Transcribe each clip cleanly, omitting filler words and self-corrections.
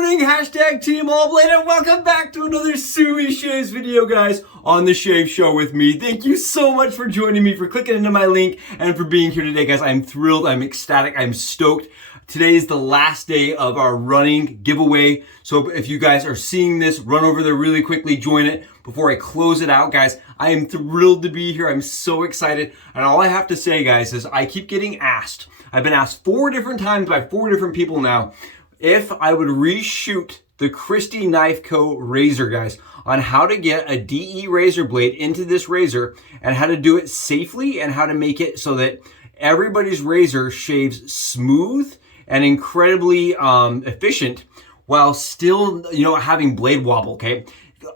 morning, hashtag Team All Blade, and welcome back to another Subie Shaves video, guys, on the Shave Show with me. Thank you so much for joining me, for clicking into my link, and for being here today, guys. I'm thrilled, I'm ecstatic, I'm stoked. Today is the last day of our running giveaway, so if you guys are seeing this, run over there really quickly, join it before I close it out, guys. I am thrilled to be here. I'm so excited, and all I have to say, guys, is I keep getting asked. I've been asked 4 different times by 4 different people now if I would reshoot the Christy Knife Co. razor, guys, on how to get a DE razor blade into this razor and how to do it safely and how to make it so that everybody's razor shaves smooth and incredibly efficient while still, having blade wobble, okay?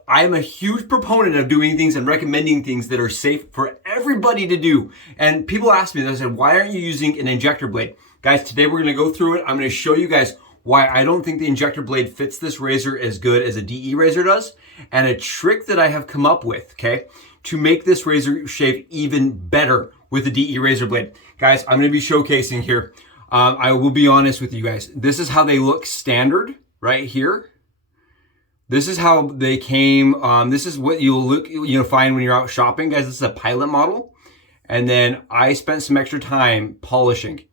I am a huge proponent of doing things and recommending things that are safe for everybody to do. And people ask me, they said, why aren't you using an injector blade? Guys, today we're gonna go through it. I'm gonna show you guys why I don't think the injector blade fits this razor as good as a DE razor does, and a trick that I have come up with, okay, to make this razor shave even better with the DE razor blade. Guys, I'm gonna be showcasing here. I will be honest with you guys. This is how they look standard right here. This is how they came. This is what you'll find when you're out shopping, guys. This is a pilot model. And then I spent some extra time polishing.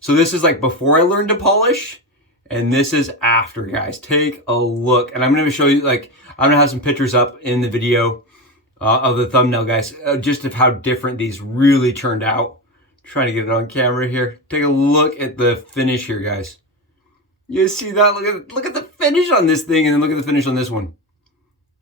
So this is like before I learned to polish, and this is after, guys. Take a look. And I'm gonna show you, I'm gonna have some pictures up in the video of the thumbnail, guys, just of how different these really turned out. Trying to get it on camera here. Take a look at the finish here, guys. You see that? Look at the finish on this thing, and then look at the finish on this one.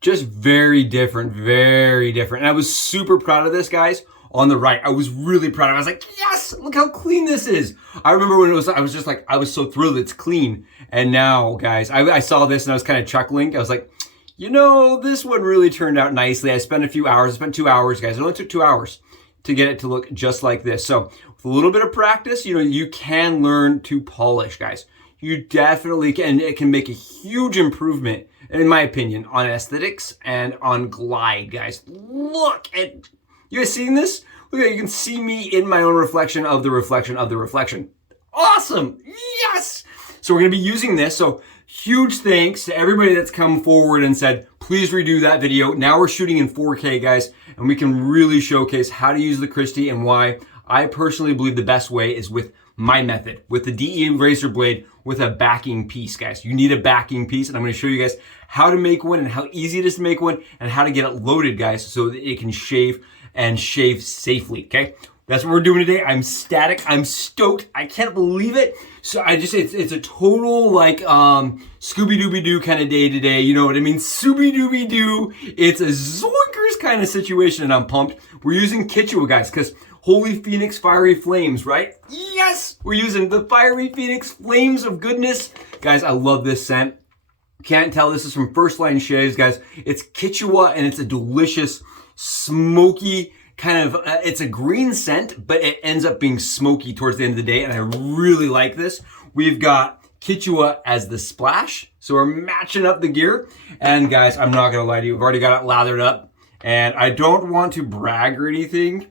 Just very different, very different. And I was super proud of this, guys. On the right, I was really proud of it. I was like, yes, look how clean this is. I remember when I was so thrilled it's clean. And now, guys, I saw this and I was kind of chuckling. I was like, this one really turned out nicely. I spent 2 hours, guys. It only took 2 hours to get it to look just like this. So with a little bit of practice, you can learn to polish, guys. You definitely can. It can make a huge improvement, in my opinion, on aesthetics and on glide, guys. Look at, you guys seeing this? Look at, you can see me in my own reflection of the reflection of the reflection. Awesome, yes! So we're gonna be using this, so huge thanks to everybody that's come forward and said, please redo that video. Now we're shooting in 4K, guys, and we can really showcase how to use the Christy and why I personally believe the best way is with my method, with the DE razor blade with a backing piece, guys. You need a backing piece, and I'm gonna show you guys how to make one and how easy it is to make one and how to get it loaded, guys, so that it can shave and shave safely, okay? That's what we're doing today. I'm ecstatic, I'm stoked, I can't believe it. So it's a total Scooby-Dooby-Doo kind of day today, you know what I mean? Scooby-Dooby-Doo, it's a zoinkers kind of situation, and I'm pumped. We're using Kichwa, guys, because Holy Phoenix Fiery Flames, right? Yes! We're using the Fiery Phoenix Flames of goodness. Guys, I love this scent. Can't tell, this is from First Line Shaves, guys. It's Kichwa, and it's a delicious, smoky, kind of, it's a green scent, but it ends up being smoky towards the end of the day, and I really like this. We've got Kichwa as the splash, so we're matching up the gear. And guys, I'm not gonna lie to you, we've already got it lathered up, and I don't want to brag or anything,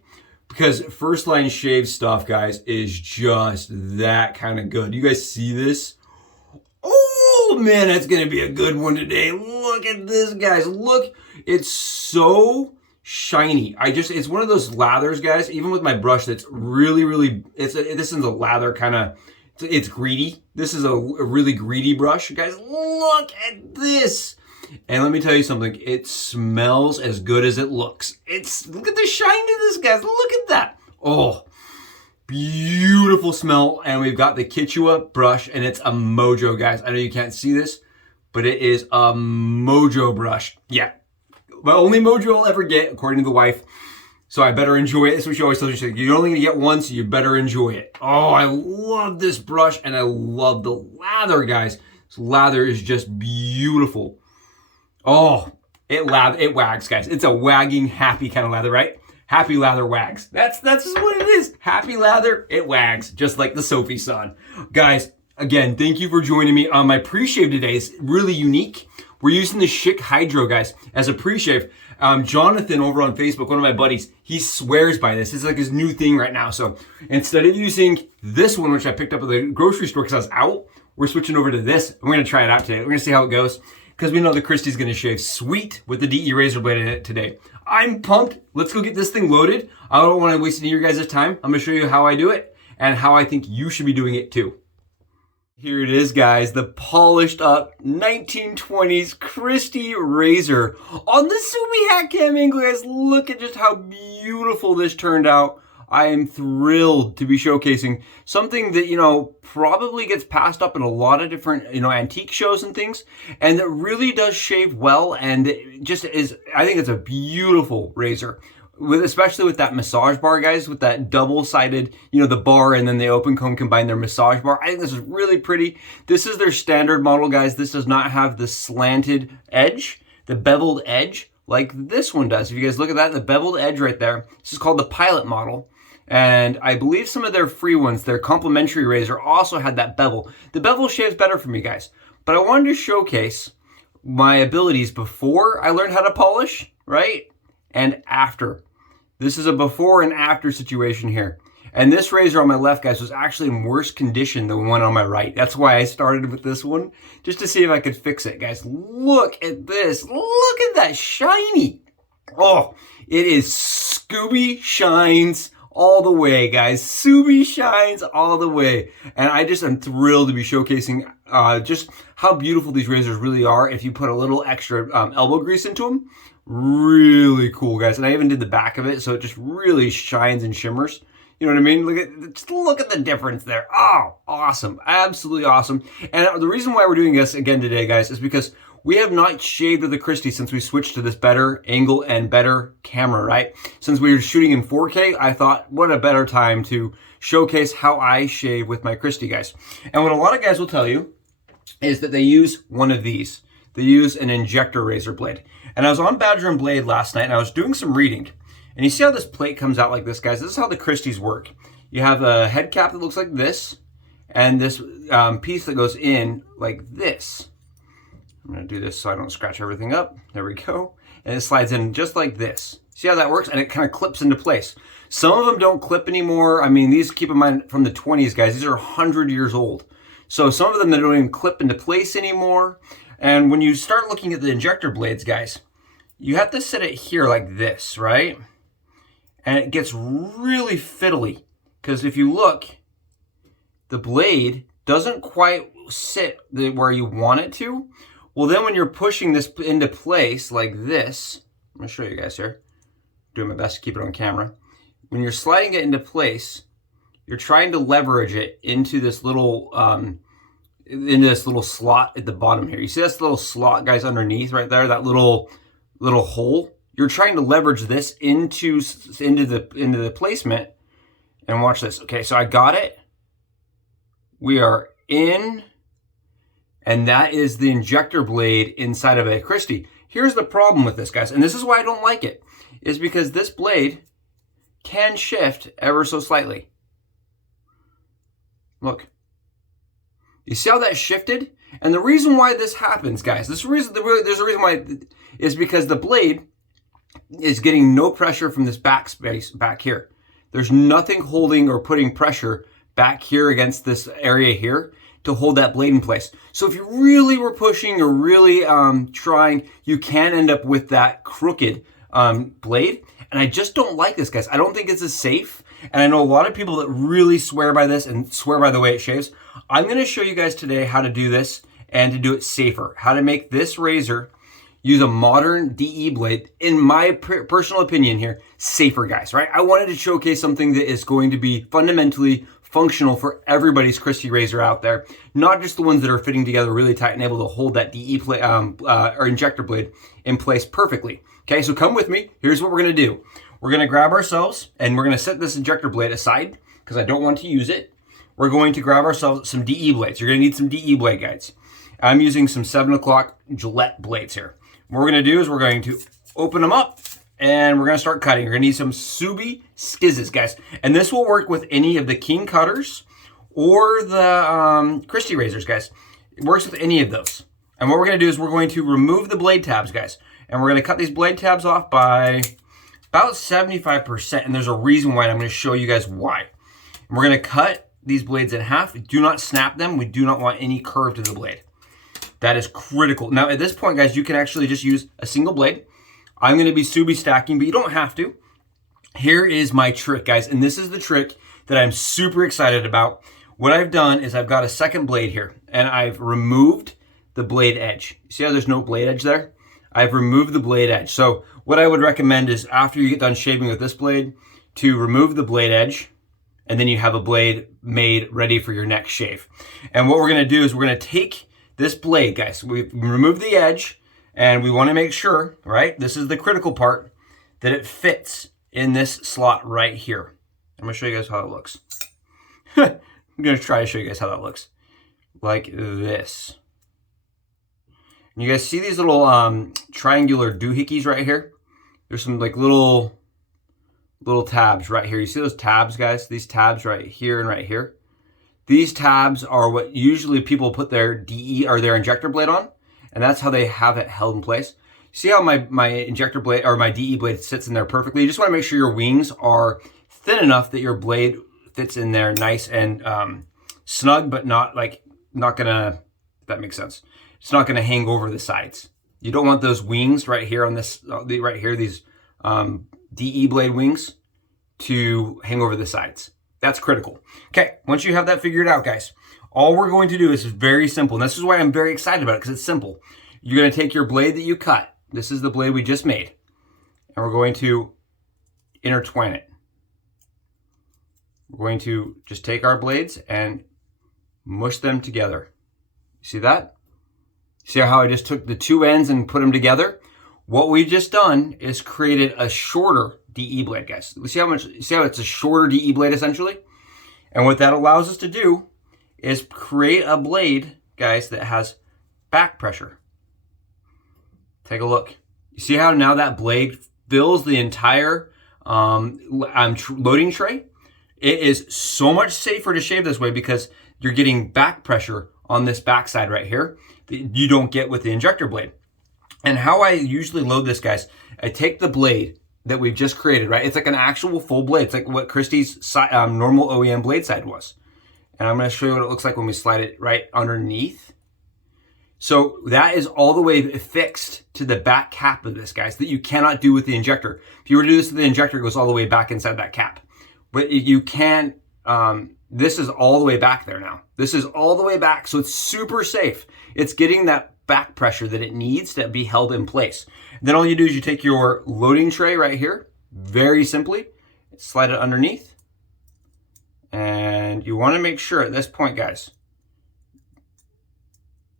because First Line Shave stuff, guys, is just that kind of good. You guys see this? Oh man, that's gonna be a good one today. Look at this, guys. Look, it's so shiny. It's one of those lathers, guys, even with my brush, that's really, this is a lather kind of, it's greedy. This is a really greedy brush, guys. Look at this. And let me tell you something, it smells as good as it looks. Look at the shine to this, guys. Look at that. Oh, beautiful smell. And we've got the Kichwa brush, and it's a mojo, guys. I know you can't see this, but it is a mojo brush. Yeah, my only mojo I'll ever get, according to the wife. So I better enjoy it. That's what she always tells me. You're only gonna get one, so you better enjoy it. Oh, I love this brush, and I love the lather, guys. This lather is just beautiful. Oh, it wags, guys. It's a wagging, happy kind of lather, right? Happy lather wags. That's just what it is. Happy lather, it wags, just like the Sophie son. Guys, again, thank you for joining me. My pre-shave today is really unique. We're using the Schick Hydro, guys, as a pre-shave. Jonathan over on Facebook, one of my buddies, he swears by this. It's like his new thing right now. So instead of using this one, which I picked up at the grocery store because I was out, we're switching over to this. We're gonna try it out today. We're gonna see how it goes, because we know that Christy's gonna shave sweet with the DE razor blade in it today. I'm pumped. Let's go get this thing loaded. I don't wanna waste any of your guys' time. I'm gonna show you how I do it and how I think you should be doing it too. Here it is, guys, the polished up 1920s Christy Razor on the Subie hat cam angle. Guys, look at just how beautiful this turned out. I am thrilled to be showcasing something that, you know, probably gets passed up in a lot of different, you know, antique shows and things, and that really does shave well, and it just is, I think it's a beautiful razor. Especially with that massage bar, guys, with that double-sided, you know, the bar and then the open comb combine their massage bar. I think this is really pretty. This is their standard model, guys. This does not have the slanted edge, the beveled edge, like this one does. If you guys look at that, the beveled edge right there, this is called the Pilot model. And I believe some of their free ones, their complimentary razor, also had that bevel. The bevel shaves better for me, guys. But I wanted to showcase my abilities before I learned how to polish, right? And after. This is a before and after situation here. And this razor on my left, guys, was actually in worse condition than the one on my right. That's why I started with this one, just to see if I could fix it. Guys, look at this. Look at that shiny. Oh, it is Subie Shines all the way, guys. Subie Shines all the way. And I just am thrilled to be showcasing just how beautiful these razors really are if you put a little extra elbow grease into them. Really cool, guys. And I even did the back of it, so it just really shines and shimmers. You know what I mean? Just look at the difference there. Oh, awesome. Absolutely awesome. And the reason why we're doing this again today, guys, is because we have not shaved with the Christy since we switched to this better angle and better camera, right? Since we were shooting in 4K, I thought, what a better time to showcase how I shave with my Christy, guys. And what a lot of guys will tell you is that they use one of these. They use an injector razor blade. And I was on Badger and Blade last night, and I was doing some reading. And you see how this plate comes out like this, guys? This is how the Christys work. You have a head cap that looks like this, and this piece that goes in like this. I'm gonna do this so I don't scratch everything up. There we go. And it slides in just like this. See how that works? And it kind of clips into place. Some of them don't clip anymore. I mean, these, keep in mind, from the 20s, guys. These are 100 years old. So some of them, they don't even clip into place anymore. And when you start looking at the injector blades, guys, you have to set it here like this, right? And it gets really fiddly, because if you look, the blade doesn't quite sit where you want it to. Well, then when you're pushing this into place like this, I'm gonna show you guys here. I'm doing my best to keep it on camera. When you're sliding it into place, you're trying to leverage it into this little slot at the bottom here. You see this little slot, guys, underneath right there, that little hole? You're trying to leverage this into the placement. And watch this. Okay, so I got it. We are in, and that is the injector blade inside of a Christy. Here's the problem with this, guys, and this is why I don't like it, is because this blade can shift ever so slightly. Look. You see how that shifted? And the reason why this happens, guys, there's a reason why, is because the blade is getting no pressure from this back space back here. There's nothing holding or putting pressure back here against this area here to hold that blade in place. So if you really were pushing or really trying, you can end up with that crooked blade. And I just don't like this, guys. I don't think it's as safe. And I know a lot of people that really swear by this and swear by the way it shaves. I'm going to show you guys today how to do this and to do it safer. How to make this razor use a modern DE blade, in my personal opinion here, safer, guys, right? I wanted to showcase something that is going to be fundamentally functional for everybody's Christy razor out there, not just the ones that are fitting together really tight and able to hold that DE or injector blade in place perfectly. Okay, so come with me. Here's what we're going to do. We're going to grab ourselves, and we're going to set this injector blade aside because I don't want to use it. We're going to grab ourselves some DE blades. You're going to need some DE blade guides. I'm using some 7 o'clock Gillette blades here. What we're going to do is we're going to open them up, and we're going to start cutting. We're going to need some Subie skizzes, guys. And this will work with any of the King cutters or the Christy razors, guys. It works with any of those. And what we're going to do is we're going to remove the blade tabs, guys. And we're going to cut these blade tabs off by about 75%. And there's a reason why, and I'm going to show you guys why. And we're going to cut these blades in half. Do not snap them. We do not want any curve to the blade. That is critical. Now at this point, guys, you can actually just use a single blade. I'm going to be Subie stacking, but you don't have to. Here is my trick, guys, and this is the trick that I'm super excited about. What I've done is I've got a second blade here, and I've removed the blade edge. See how there's no blade edge there? I've removed the blade edge. So what I would recommend is after you get done shaving with this blade, to remove the blade edge, and then you have a blade made ready for your next shave. And what we're going to do is we're going to take this blade, guys. We've removed the edge, and we want to make sure, right? This is the critical part, that it fits in this slot right here. I'm going to show you guys how it looks. I'm going to try to show you guys how that looks. Like this. And you guys see these little triangular doohickeys right here? There's some like little tabs right here. You see those tabs, guys? These tabs right here and right here. These tabs are what usually people put their DE or their injector blade on, and that's how they have it held in place. See how my injector blade or my DE blade sits in there perfectly? You just want to make sure your wings are thin enough that your blade fits in there nice and snug, but not gonna, if that makes sense. It's not gonna hang over the sides. You don't want those wings right here on this, right here, these DE blade wings to hang over the sides. That's critical. Okay, once you have that figured out, guys, all we're going to do is very simple. And this is why I'm very excited about it, because it's simple. You're going to take your blade that you cut. This is the blade we just made. And we're going to intertwine it. We're going to just take our blades and mush them together. See that? See how I just took the two ends and put them together? What we've just done is created a shorter DE blade, guys. See how it's a shorter DE blade essentially? And what that allows us to do is create a blade, guys, that has back pressure. Take a look. You see how now that blade fills the entire loading tray? It is so much safer to shave this way because you're getting back pressure on this backside right here that you don't get with the injector blade. And how I usually load this, guys, I take the blade that we've just created, right? It's like an actual full blade. It's like what Christy's normal OEM blade side was. And I'm going to show you what it looks like when we slide it right underneath. So that is all the way fixed to the back cap of this, guys, that you cannot do with the injector. If you were to do this with the injector, it goes all the way back inside that cap. But you can, this is all the way back there now. This is all the way back, so it's super safe. It's getting that back pressure that it needs to be held in place. Then all you do is you take your loading tray right here, very simply, slide it underneath. And you want to make sure at this point, guys,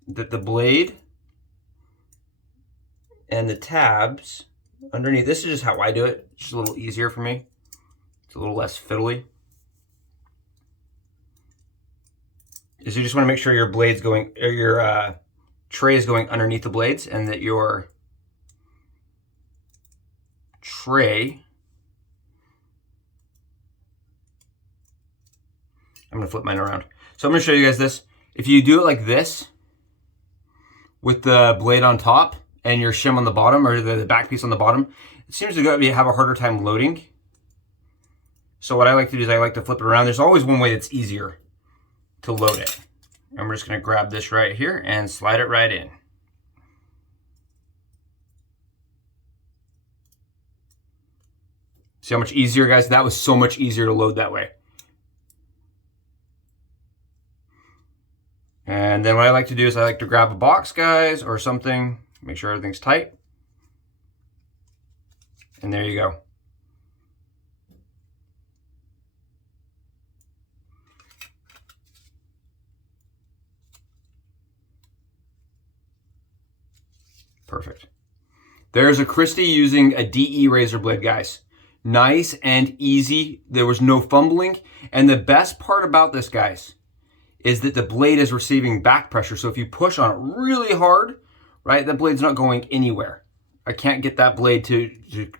that the blade and the tabs underneath, this is just how I do it. It's just a little easier for me. It's a little less fiddly. Is you just want to make sure your blade's going, or your tray is going underneath the blades, and that your tray, I'm gonna flip mine around. So I'm gonna show you guys this. If you do it like this, with the blade on top and your shim on the bottom, or the back piece on the bottom, it seems to have a harder time loading. So what I like to do is I like to flip it around. There's always one way that's easier to load it. And we're just gonna grab this right here and slide it right in. See how much easier, guys? That was so much easier to load that way. And then what I like to do is I like to grab a box, guys, or something, make sure everything's tight. And there you go. Perfect. There's a Christy using a DE razor blade, guys. Nice and easy. There was no fumbling. And the best part about this, guys, is that the blade is receiving back pressure. So if you push on it really hard, right, that blade's not going anywhere. I can't get that blade to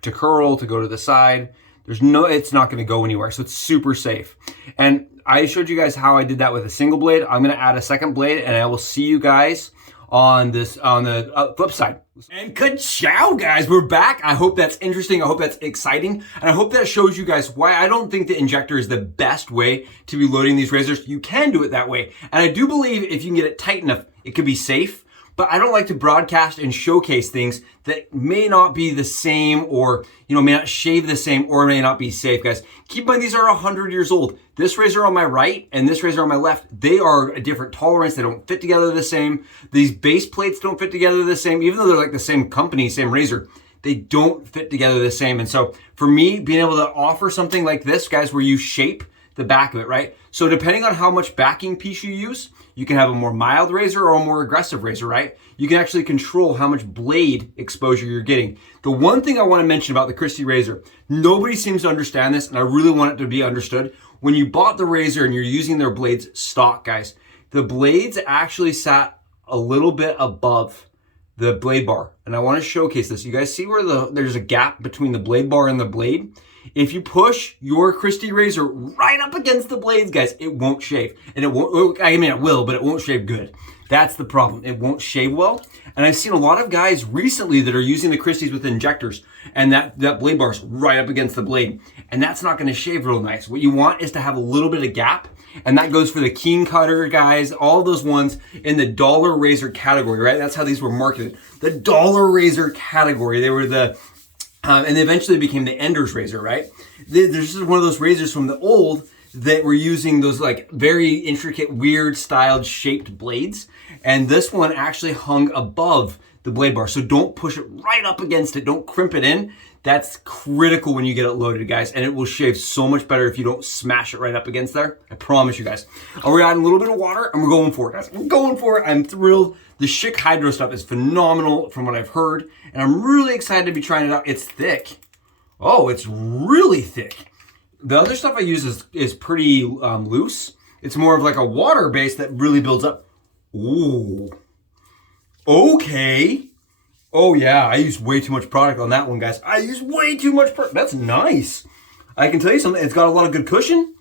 curl, to go to the side. It's not gonna go anywhere. So it's super safe. And I showed you guys how I did that with a single blade. I'm gonna add a second blade, and I will see you guys on the flip side. And ka-chow, guys, we're back. I hope that's interesting. I hope that's exciting. And I hope that shows you guys why I don't think the Injector is the best way to be loading these razors. You can do it that way. And I do believe if you can get it tight enough, it could be safe. But I don't like to broadcast and showcase things that may not be the same, or, may not shave the same, or may not be safe, guys. Keep in mind, these are 100 years old. This razor on my right and this razor on my left, they are a different tolerance. They don't fit together the same. These base plates don't fit together the same, even though they're like the same company, same razor. They don't fit together the same. And so for me, being able to offer something like this, guys, where you shape the back of it, right? So depending on how much backing piece you use, you can have a more mild razor or a more aggressive razor, right? You can actually control how much blade exposure you're getting. The one thing I want to mention about the Christy Razor, nobody seems to understand this, and I really want it to be understood. When you bought the razor and you're using their blades stock, guys, the blades actually sat a little bit above the blade bar. And I want to showcase this. You guys see where there's a gap between the blade bar and the blade? If you push your Christy Razor right up against the blades, guys, it won't shave. And it won't, I mean, it will, but it won't shave good. That's the problem. It won't shave well. And I've seen a lot of guys recently that are using the Christys with injectors, and that blade bar's right up against the blade. And that's not going to shave real nice. What you want is to have a little bit of gap. And that goes for the Keen Cutter guys, all those ones in the dollar razor category, right? That's how these were marketed. The dollar razor category. They were and they eventually became the Ender's razor, right? There's just one of those razors from the old that were using those like very intricate, weird styled shaped blades. And this one actually hung above the blade bar. So don't push it right up against it. Don't crimp it in. That's critical when you get it loaded, guys. And it will shave so much better if you don't smash it right up against there. I promise you guys. We're adding a little bit of water and we're going for it, guys. We're going for it. I'm thrilled. The Schick Hydro stuff is phenomenal from what I've heard. And I'm really excited to be trying it out. It's thick. Oh, it's really thick. The other stuff I use is pretty loose. It's more of like a water base that really builds up. Ooh. Okay. Oh yeah, I used way too much product on that one, guys. I used way too much product. That's nice. I can tell you something. It's got a lot of good cushion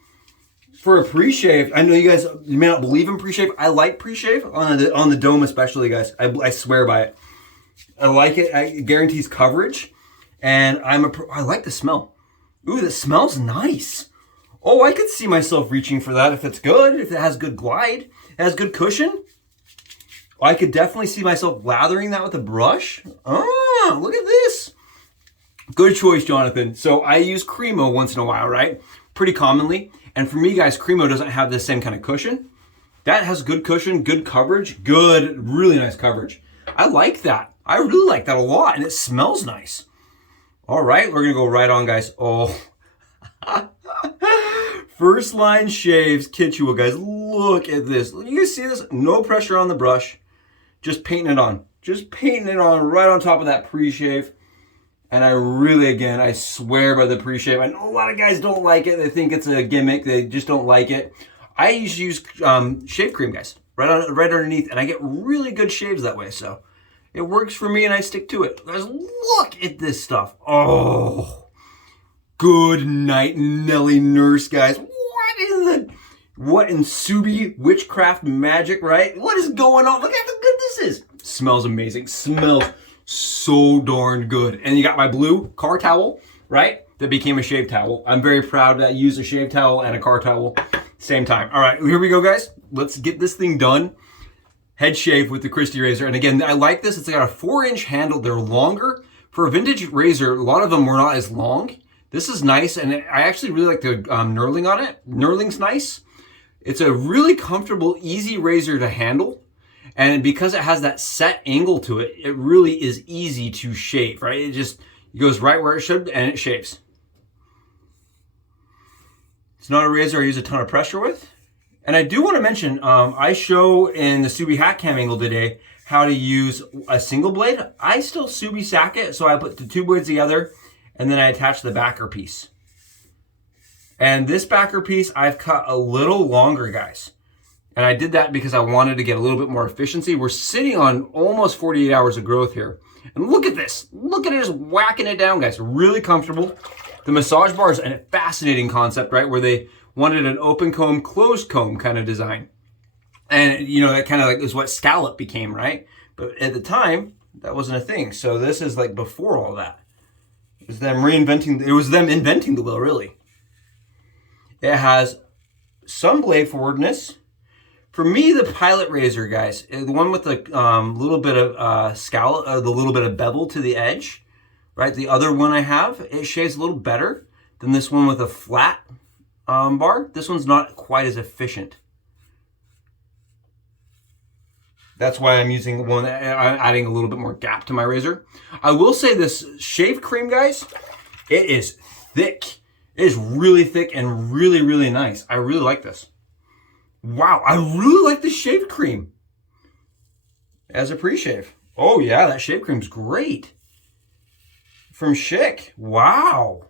for a pre-shave. I know you guys, you may not believe in pre-shave. I like pre-shave on the dome especially, guys. I swear by it. I like it. It guarantees coverage. And I like the smell. Ooh, that smells nice. Oh, I could see myself reaching for that if it's good, if it has good glide, it has good cushion. I could definitely see myself lathering that with a brush. Oh, look at this. Good choice, Jonathan. So I use Cremo once in a while, right? Pretty commonly. And for me, guys, Cremo doesn't have the same kind of cushion. That has good cushion, good coverage, good, really nice coverage. I like that. I really like that a lot, and it smells nice. All right, we're gonna go right on, guys. Oh. First line shaves, Kichua, guys. Look at this. You guys see this? No pressure on the brush. Just painting it on. Just painting it on right on top of that pre-shave. And I really, again, I swear by the pre-shave. I know a lot of guys don't like it. They think it's a gimmick. They just don't like it. I usually use shave cream, guys, right underneath. And I get really good shaves that way. So it works for me and I stick to it. Guys, look at this stuff. Oh, good night, Nelly Nurse, guys. What in Subie witchcraft magic, right? What is going on? Look how good this is. Smells amazing. Smells so darn good. And you got my blue car towel, right? That became a shave towel. I'm very proud that I used a shave towel and a car towel same time. All right, here we go, guys. Let's get this thing done. Head shave with the Christy Razor. And again, I like this. It's got a 4-inch handle. They're longer. For a vintage razor, a lot of them were not as long. This is nice, and I actually really like the knurling on it. Knurling's nice. It's a really comfortable, easy razor to handle. And because it has that set angle to it, it really is easy to shave, right? It goes right where it should, and it shaves. It's not a razor I use a ton of pressure with. And I do want to mention, I show in the Subie Hat Cam angle today how to use a single blade. I still Subie sack it, so I put the two blades together, and then I attach the backer piece. And this backer piece, I've cut a little longer, guys. And I did that because I wanted to get a little bit more efficiency. We're sitting on almost 48 hours of growth here. And look at this. Look at it just whacking it down, guys. Really comfortable. The massage bar is a fascinating concept, right? Where they wanted an open comb, closed comb kind of design. And, you know, that kind of like is what scallop became, right? But at the time, that wasn't a thing. So this is like before all that. It was them inventing the wheel, really. It has some blade forwardness. For me, the Pilot Razor, guys, the one with the little bit of scowl, the little bit of bevel to the edge, right? The other one I have, it shaves a little better than this one with a flat bar. This one's not quite as efficient. That's why I'm using one, I'm adding a little bit more gap to my razor. I will say this shave cream, guys, it is thick. It is really thick and really, really nice. I really like this. Wow, I really like the shave cream as a pre-shave. Oh yeah, that shave cream's great. From Schick. Wow.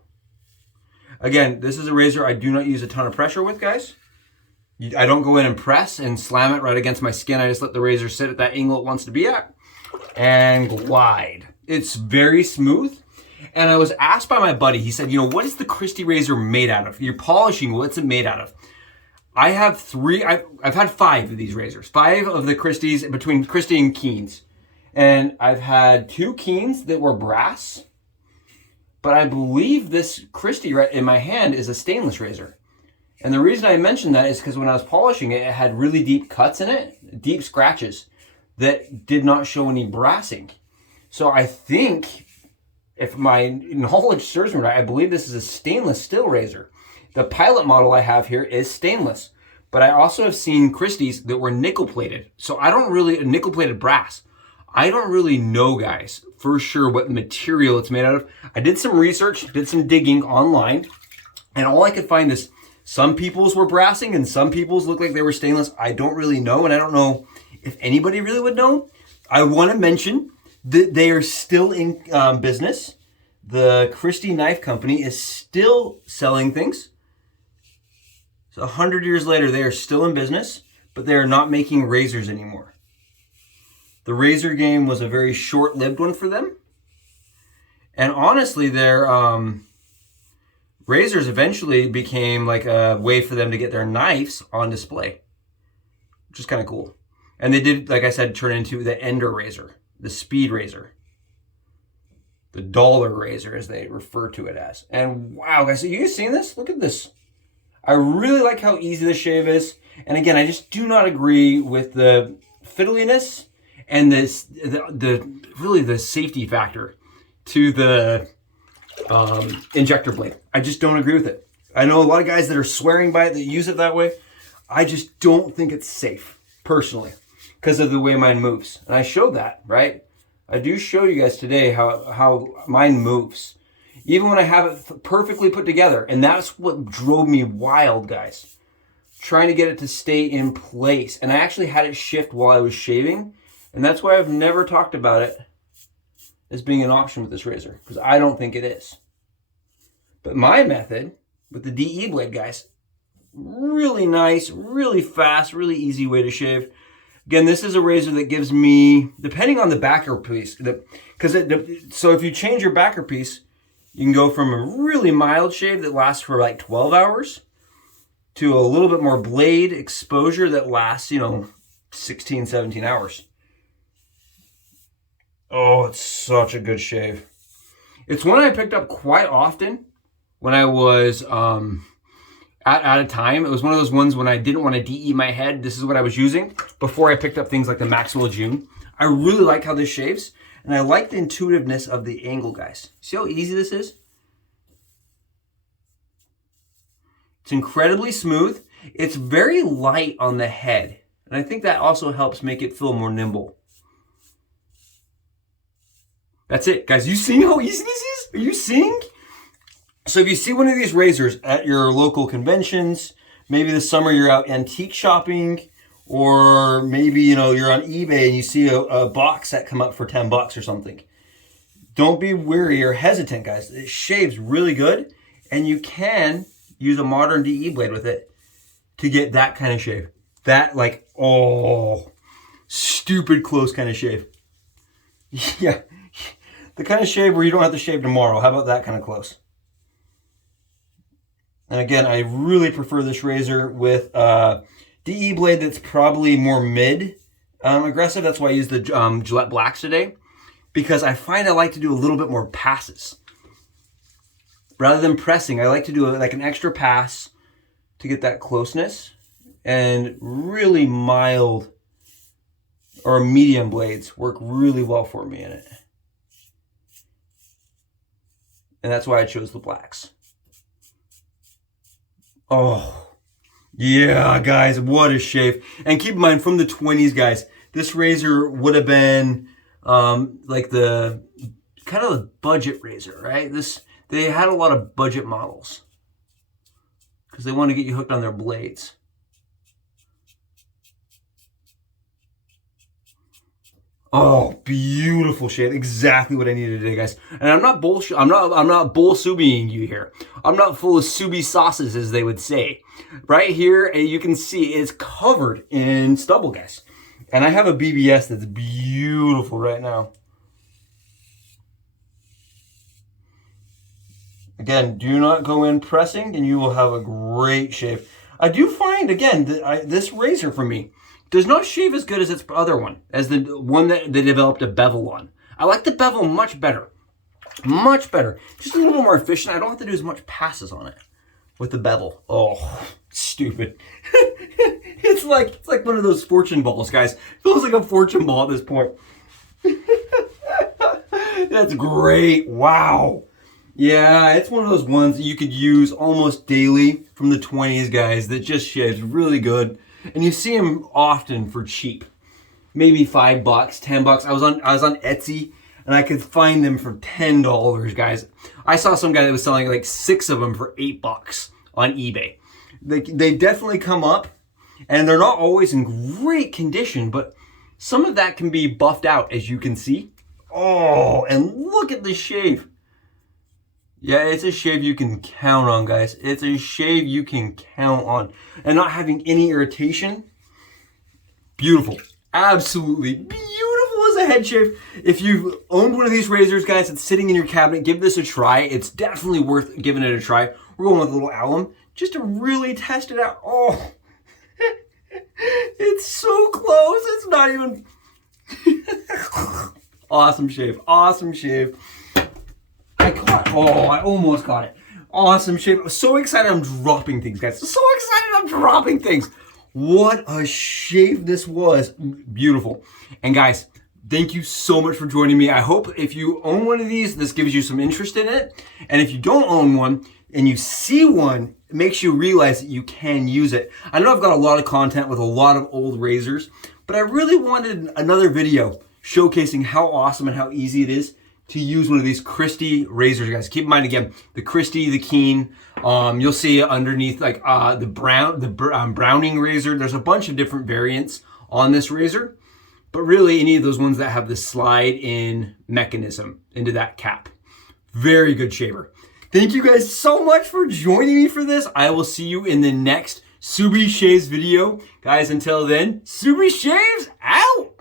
Again, this is a razor I do not use a ton of pressure with, guys. I don't go in and press and slam it right against my skin. I just let the razor sit at that angle it wants to be at and glide. It's very smooth. And I was asked by my buddy, he said, you know, what is the Christy Razor made out of? You're polishing, what's it made out of? I have I've had 5 of these razors. 5 of the Christys, between Christy and Keens. And I've had 2 Keens that were brass. But I believe this Christy right in my hand is a stainless razor. And the reason I mentioned that is because when I was polishing it, it had really deep cuts in it, deep scratches that did not show any brassing. So I think, if my knowledge serves me right, I believe this is a stainless steel razor. The Pilot model I have here is stainless, but I also have seen Christys that were nickel plated. So I don't really, nickel plated brass. I don't really know, guys, for sure what material it's made out of. I did some research, did some digging online, and all I could find is some people's were brassing and some people's looked like they were stainless. I don't really know, and I don't know if anybody really would know. I want to mention that they are still in business. The Christy Knife Company is still selling things. So 100 years later, they are still in business, but they are not making razors anymore. The razor game was a very short-lived one for them. And honestly, their razors eventually became like a way for them to get their knives on display, which is kind of cool. And they did, like I said, turn into the Ender razor, the Speed razor, the dollar razor as they refer to it as. And wow, guys, have you guys seen this? Look at this. I really like how easy the shave is. And again, I just do not agree with the fiddliness and this, really the safety factor to the Injector Blade. I just don't agree with it. I know a lot of guys that are swearing by it, that use it that way. I just don't think it's safe, personally, because of the way mine moves. And I showed that, right? I do show you guys today how mine moves, even when I have it perfectly put together. And that's what drove me wild, guys, trying to get it to stay in place. And I actually had it shift while I was shaving. And that's why I've never talked about it as being an option with this razor, because I don't think it is. But my method with the DE blade, guys, really nice, really fast, really easy way to shave. Again, this is a razor that gives me, depending on the backer piece, so if you change your backer piece, you can go from a really mild shave that lasts for like 12 hours to a little bit more blade exposure that lasts, 16, 17 hours. Oh, it's such a good shave. It's one I picked up quite often when I was at a time. It was one of those ones when I didn't want to DE my head. This is what I was using before I picked up things like the Maxwell June. I really like how this shaves, and I like the intuitiveness of the angle, guys. See how easy this is? It's incredibly smooth. It's very light on the head, and I think that also helps make it feel more nimble. That's it, guys. You seeing how easy this is? Are you seeing? So if you see one of these razors at your local conventions, maybe this summer you're out antique shopping, or maybe, you're on eBay and you see a box set come up for 10 bucks or something. Don't be weary or hesitant, guys. It shaves really good, and you can use a modern DE blade with it to get that kind of shave. That, stupid close kind of shave. Yeah. The kind of shave where you don't have to shave tomorrow. How about that kind of close? And again, I really prefer this razor with DE blade that's probably more mid aggressive. That's why I use the Gillette Blacks today, because I find I like to do a little bit more passes. Rather than pressing, I like to do like an extra pass to get that closeness, and really mild or medium blades work really well for me in it. And that's why I chose the blacks. Oh, yeah, guys, what a shave. And keep in mind, from the 20s, guys, this razor would have been like the kind of the budget razor, right? They had a lot of budget models because they want to get you hooked on their blades. Oh, beautiful shave. Exactly what I needed today, guys. And I'm not bull Subieing you here. I'm not full of Subie sauces, as they would say. Right here, you can see it's covered in stubble, guys. And I have a BBS that's beautiful right now. Again, do not go in pressing and you will have a great shave. I do find, again, that this razor for me does not shave as good as its other one, as the one that they developed a bevel on. I like the bevel much better. Much better. Just a little bit more efficient. I don't have to do as much passes on it with the bevel. Oh, stupid. It's like one of those fortune balls, guys. It feels like a fortune ball at this point. That's great. Wow. Yeah, it's one of those ones that you could use almost daily from the 20s, guys, that just shaves really good. And you see them often for cheap. Maybe $5, $10. I was on Etsy and I could find them for $10, guys. I saw some guy that was selling like 6 of them for $8 on eBay. They definitely come up, and they're not always in great condition, but some of that can be buffed out, as you can see. Oh, and look at the shave. Yeah, it's a shave you can count on, guys. It's a shave you can count on. And not having any irritation. Beautiful. Absolutely beautiful as a head shave. If you've owned one of these razors, guys, it's sitting in your cabinet, give this a try. It's definitely worth giving it a try. We're going with a little alum just to really test it out. Oh, it's so close. It's not even... Awesome shave. Awesome shave. I almost got it. Awesome shave. I'm so excited I'm dropping things, guys. So excited I'm dropping things. What a shave this was. Beautiful. And guys, thank you so much for joining me. I hope if you own one of these, this gives you some interest in it. And if you don't own one and you see one, it makes you realize that you can use it. I know I've got a lot of content with a lot of old razors, but I really wanted another video showcasing how awesome and how easy it is to use one of these Christy razors, guys. Keep in mind, again, the Christy, the Keen. You'll see underneath like the Browning razor. There's a bunch of different variants on this razor, but really any of those ones that have the slide-in mechanism into that cap. Very good shaver. Thank you guys so much for joining me for this. I will see you in the next Subie Shaves video. Guys, until then, Subie Shaves out!